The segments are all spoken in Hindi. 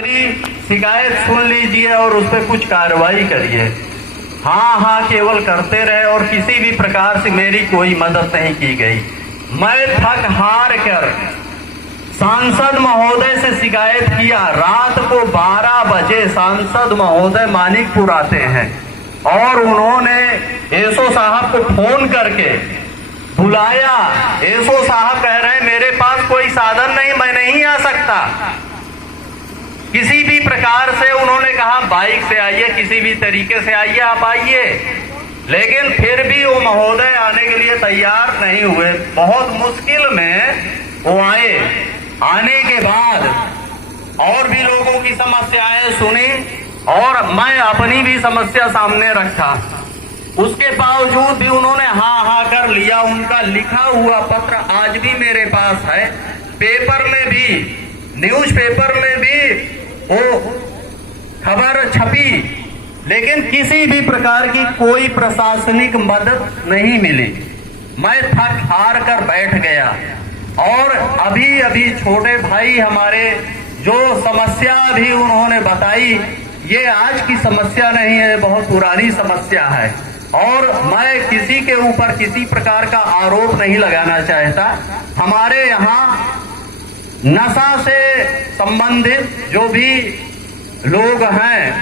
मेरी शिकायत सुन लीजिए और उस पर कुछ कार्रवाई करिए। हाँ हाँ केवल करते रहे और किसी भी प्रकार से मेरी कोई मदद नहीं की गई। मैं थक हार कर सांसद महोदय से शिकायत किया। रात को 12 बजे सांसद महोदय मानिकपुर आते हैं और उन्होंने एसओ साहब को फोन करके बुलाया। एसओ साहब कह रहे हैं मेरे पास कोई साधन नहीं, मैं नहीं आ सकता। किसी भी प्रकार से उन्होंने कहा बाइक से आइए, किसी भी तरीके से आइए, आप आइए, लेकिन फिर भी वो महोदय आने के लिए तैयार नहीं हुए। बहुत मुश्किल में वो आए। आने के बाद और भी लोगों की समस्याएं सुनी और मैं अपनी भी समस्या सामने रखा। उसके बावजूद भी उन्होंने हाँ हाँ कर लिया। उनका लिखा हुआ पत्र आज भी मेरे पास है। पेपर में भी, न्यूज़पेपर में भी वो खबर छपी, लेकिन किसी भी प्रकार की कोई प्रशासनिक मदद नहीं मिली। मैं थक हार कर बैठ गया और अभी अभी छोटे भाई हमारे जो समस्या भी उन्होंने बताई, ये आज की समस्या नहीं है, बहुत पुरानी समस्या है और मैं किसी के ऊपर किसी प्रकार का आरोप नहीं लगाना चाहता। हमारे यहाँ नशा से संबंधित जो भी लोग हैं,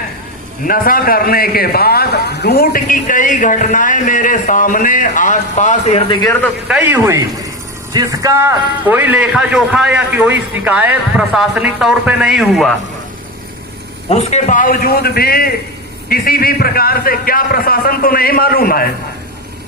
नशा करने के बाद लूट की कई घटनाएं मेरे सामने आसपास इर्द गिर्द कई हुई, जिसका कोई लेखा जोखा या कोई शिकायत प्रशासनिक तौर पे नहीं हुआ। उसके बावजूद भी किसी भी प्रकार से, क्या प्रशासन को नहीं मालूम है,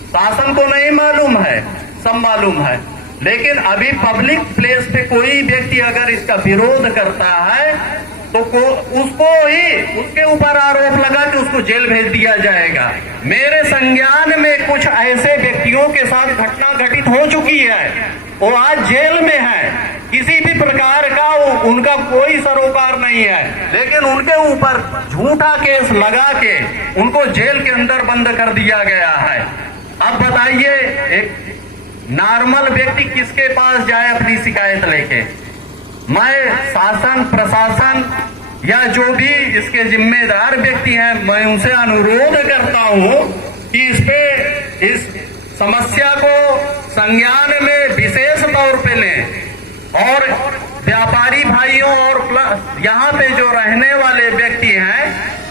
शासन को नहीं मालूम है, सब मालूम है, लेकिन अभी पब्लिक प्लेस पे कोई व्यक्ति अगर इसका विरोध करता है तो उसको ही उसके ऊपर आरोप लगा कि उसको जेल भेज दिया जाएगा। मेरे संज्ञान में कुछ ऐसे व्यक्तियों के साथ घटना घटित हो चुकी है, वो आज जेल में है। किसी भी प्रकार का उनका कोई सरोकार नहीं है, लेकिन उनके ऊपर झूठा केस लगा के उनको जेल के अंदर बंद कर दिया गया है। अब बताइए एक नॉर्मल व्यक्ति किसके पास जाए अपनी शिकायत लेके? मैं शासन प्रशासन या जो भी इसके जिम्मेदार व्यक्ति हैं, मैं उनसे अनुरोध करता हूं कि इस समस्या को संज्ञान में विशेष तौर पे लें और व्यापारी भाइयों और यहाँ पे जो रहने वाले व्यक्ति हैं,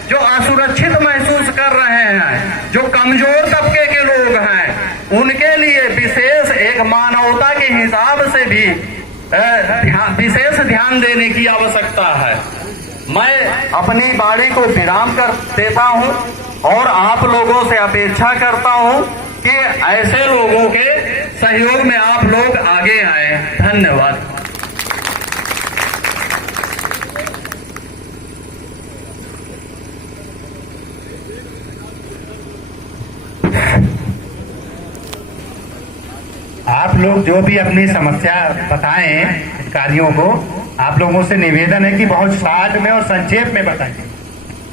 जो असुरक्षित महसूस कर रहे हैं, जो कमजोर तबके के लोग हैं, उनके लिए विशेष एक मानवता के हिसाब से भी विशेष ध्यान देने की आवश्यकता है। मैं अपनी बाणी को विराम कर देता हूं और आप लोगों से अपेक्षा करता हूं कि ऐसे लोगों के सहयोग में आप लोग आगे आए। धन्यवाद। आप लोग जो भी अपनी समस्या बताएं अधिकारियों को, आप लोगों से निवेदन है कि बहुत शॉर्ट में और संक्षेप में बताएं,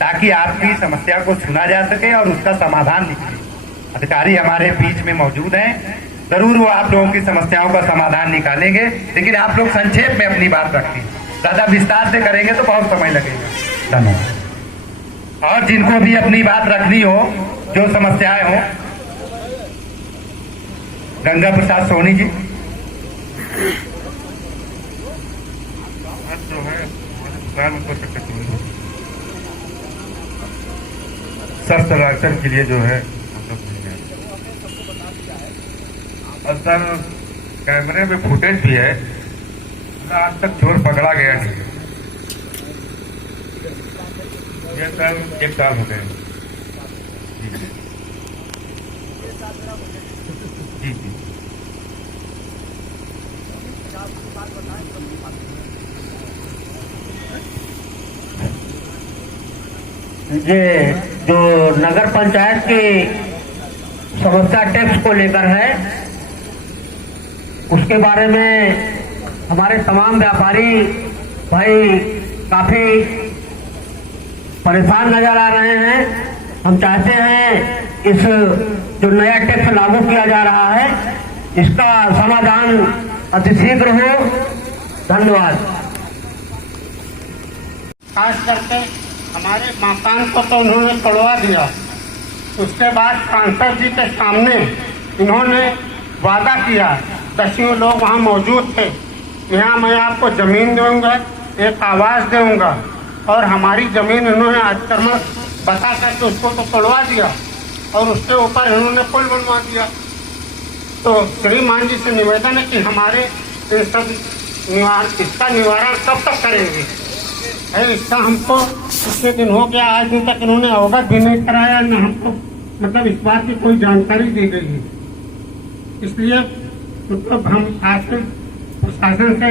ताकि आपकी समस्या को सुना जा सके और उसका समाधान निकले। अधिकारी हमारे बीच में मौजूद हैं, जरूर वो आप लोगों की समस्याओं का समाधान निकालेंगे, लेकिन आप लोग संक्षेप में अपनी बात रखें। ज्यादा विस्तार से करेंगे तो बहुत समय लगेगा। धन्यवाद। और जिनको भी अपनी बात रखनी हो, जो समस्याएं हो, गंगा प्रसाद सोनी जी। जो है स्वस्थ राशन के लिए जो है सर, कैमरे में फुटेज भी है, आज तक चोर पकड़ा गया नहीं है। ये सर 1 साल हो गए। जी जी। ये जो नगर पंचायत की समस्या टैक्स को लेकर है, उसके बारे में हमारे तमाम व्यापारी भाई काफी परेशान नजर आ रहे हैं। हम चाहते हैं इस जो नया टैक्स लागू किया जा रहा है, इसका समाधान अतिशीघ्र हो। धन्यवाद। खास करके हमारे मकान को तो उन्होंने तोड़वा दिया। उसके बाद सांसद जी के सामने इन्होंने वादा किया, 10 लोग वहाँ मौजूद थे, यहाँ मैं आपको ज़मीन दूंगा, एक आवास दूंगा, और हमारी ज़मीन इन्होंने आक्रमण बता करके उसको तो तोड़वा दिया और उसके ऊपर इन्होंने पुल बनवा दिया। तो श्रीमान जी से निवेदन है कि हमारे इन सब इसका निवारण कब तक करेंगे? इसका हमको कितने दिन हो गया, आज दिन तक इन्होंने अवगत भी नहीं कराया, न हमको मतलब इस बात की कोई जानकारी दी गई है। इसलिए मतलब हम आज प्रशासन से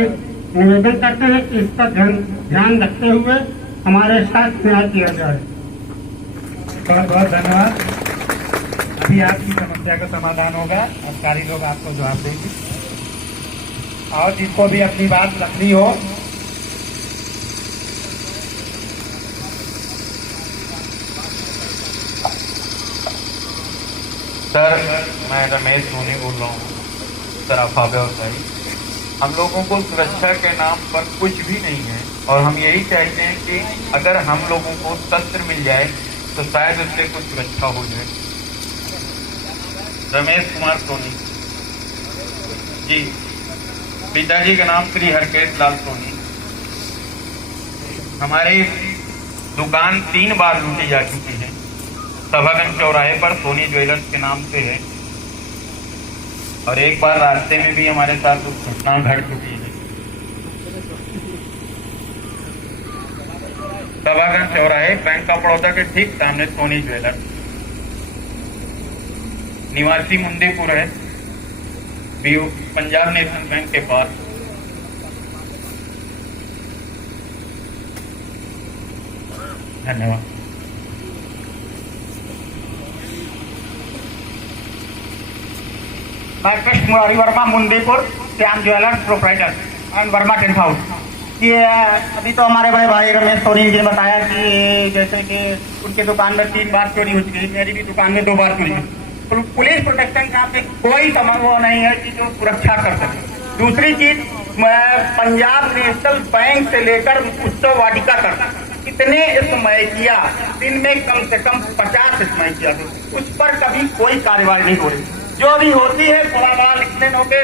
निवेदन करते हैं कि इसका ध्यान रखते हुए हमारे साथ न्याय किया जाए। बहुत बहुत धन्यवाद। अभी आपकी समस्या का समाधान होगा, अधिकारी लोग आपको जवाब देंगे। और जिसको भी अपनी बात रखनी हो, सर मैं रमेश सोनी बोल रहा हूँ, सराफा व्यवसायी। हम लोगों को सुरक्षा के नाम पर कुछ भी नहीं है और हम यही चाहते हैं कि अगर हम लोगों को शस्त्र मिल जाए तो शायद उससे कुछ सुरक्षा हो जाए। रमेश कुमार सोनी जी, पिताजी का नाम श्री हरकेश लाल सोनी। हमारी दुकान 3 बार लूटी जा चुकी है। सभागंज चौराहे पर सोनी ज्वेलर्स के नाम से है और एक बार रास्ते में भी हमारे साथ घटना घट चुकी है। सभागंज चौराहे बैंक ऑफ बड़ौदा के ठीक सामने सोनी ज्वेलर्स, निवासी मुंदीपुर है, पंजाब नेशनल बैंक के पास। धन्यवाद। मैं Krishna Murari Verma, Mundipur, Shyam jewellers proprietor and Verma tent house. ये अभी तो हमारे बड़े भाई रमेश सोनी जी ने बताया कि जैसे कि उनके दुकान में 3 बार चोरी हो चुकी है, मेरी भी दुकान में 2 बार चोरी हुई। पुलिस प्रोटेक्शन का पे कोई वो नहीं है कि जो सुरक्षा कर सके। दूसरी चीज, पंजाब नेशनल बैंक से लेकर उत्सव वाटिका तक कितने स्मैकिया, दिन में कम से कम 50 स्मैकिया, उस पर कभी कोई कार्रवाई नहीं हो रही। जो भी होती है थोड़ा बड़ा लिखने होके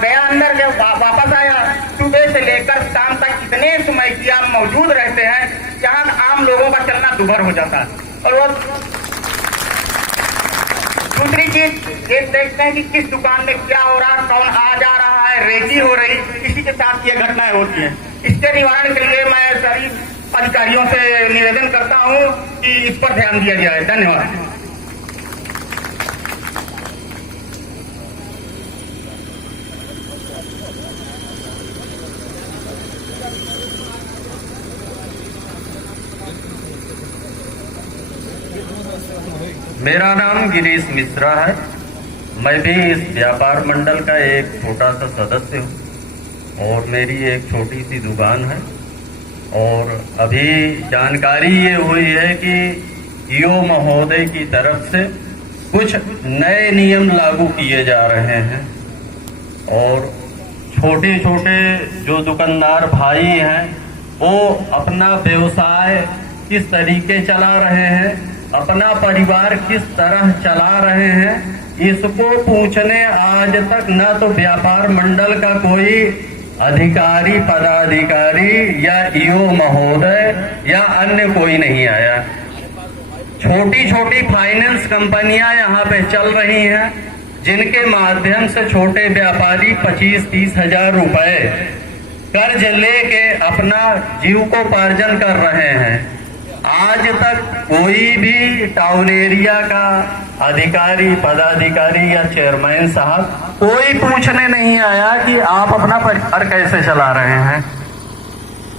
गया अंदर के वापस आया। सुबह से लेकर शाम तक इतने स्मैकिया मौजूद रहते हैं जहां आम लोगों का चलना दुभर हो जाता है। और वो दूसरी चीज ये देखते हैं कि किस दुकान में क्या हो रहा, कौन आ जा रहा है, रेकी हो रही, किसी के साथ ये घटनाएं होती हैं। इसके निवारण के लिए मैं सभी अधिकारियों से निवेदन करता हूं कि इस पर ध्यान दिया जाए। धन्यवाद। मेरा नाम गिरीश मिश्रा है। मैं भी इस व्यापार मंडल का एक छोटा सा सदस्य हूँ और मेरी एक छोटी सी दुकान है। और अभी जानकारी ये हुई है कि ईओ महोदय की तरफ से कुछ नए नियम लागू किए जा रहे हैं और छोटे छोटे जो दुकानदार भाई हैं वो अपना व्यवसाय किस तरीके चला रहे हैं, अपना परिवार किस तरह चला रहे हैं, इसको पूछने आज तक न तो व्यापार मंडल का कोई अधिकारी, पदाधिकारी या ईओ महोदय या अन्य कोई नहीं आया। छोटी छोटी फाइनेंस कंपनियां यहाँ पे चल रही हैं जिनके माध्यम से छोटे व्यापारी 25-30 हजार रुपए कर्ज लेके अपना जीविकोपार्जन कर रहे हैं। आज तक कोई भी टाउन एरिया का अधिकारी, पदाधिकारी या चेयरमैन साहब कोई पूछने नहीं आया कि आप अपना परिवार कैसे चला रहे हैं।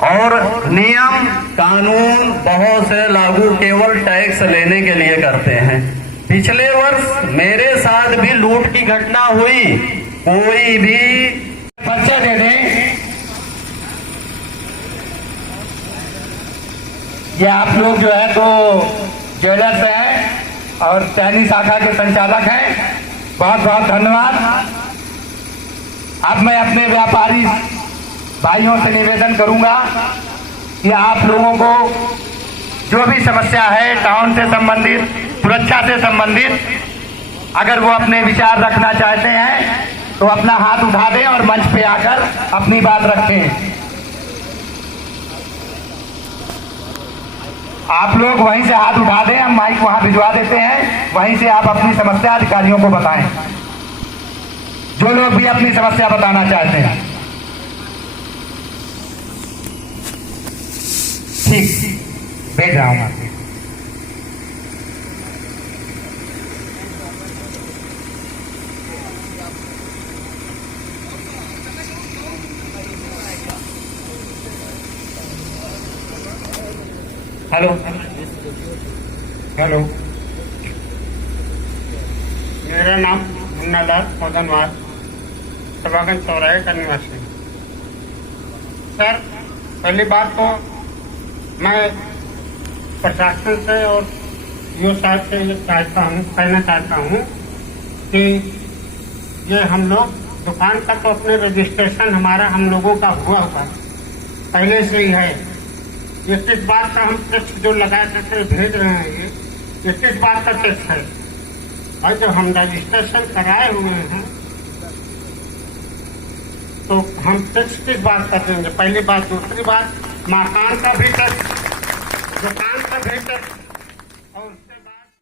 और नियम कानून बहुत से लागू केवल टैक्स लेने के लिए करते हैं। पिछले वर्ष मेरे साथ भी लूट की घटना हुई, कोई भी पर्चा दे दें। ये आप लोग जो है तो ज्वेलर्स हैं और सैनी शाखा के संचालक हैं, बहुत बहुत धन्यवाद। अब मैं अपने व्यापारी भाइयों से निवेदन करूंगा कि आप लोगों को जो भी समस्या है टाउन से संबंधित, सुरक्षा से संबंधित, अगर वो अपने विचार रखना चाहते हैं तो अपना हाथ उठा दें और मंच पे आकर अपनी बात रखें। आप लोग वहीं से हाथ उठा दें, हम माइक वहां भिजवा देते हैं, वहीं से आप अपनी समस्या अधिकारियों को बताएं, जो लोग भी अपनी समस्या बताना चाहते हैं। ठीक, भेज रहा हूं मैं। हेलो हेलो, मेरा नाम मुन्नालाल मदनवार, सभागन चौराहे का निवासी। सर, पहली बात तो मैं प्रशासन से और यूँ साहब से ये कहना चाहता हूँ कि ये हम लोग दुकान का तो अपने रजिस्ट्रेशन हमारा हम लोगों का हुआ पहले से ही है। ये किस बात का हम टैक्स जो लगा करके भेज रहे हैं, ये किस बात का टैक्स है? और जब हम रजिस्ट्रेशन कराए हुए हैं तो हम टैक्स किस बात का देंगे? पहली बात। दूसरी बात, मकान का भी टैक्स, दुकान का भी टैक्स